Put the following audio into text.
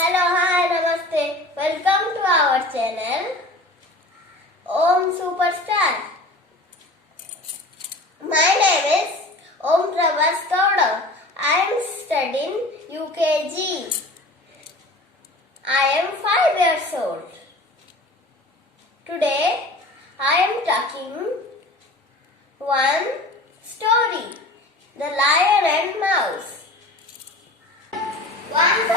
Hello, hi, namaste. Welcome to our channel Om Superstar. My name is Om Prabhas Gowda. I am studying UKG. I am 5 years old. Today I am talking one story, The Lion and Mouse. Once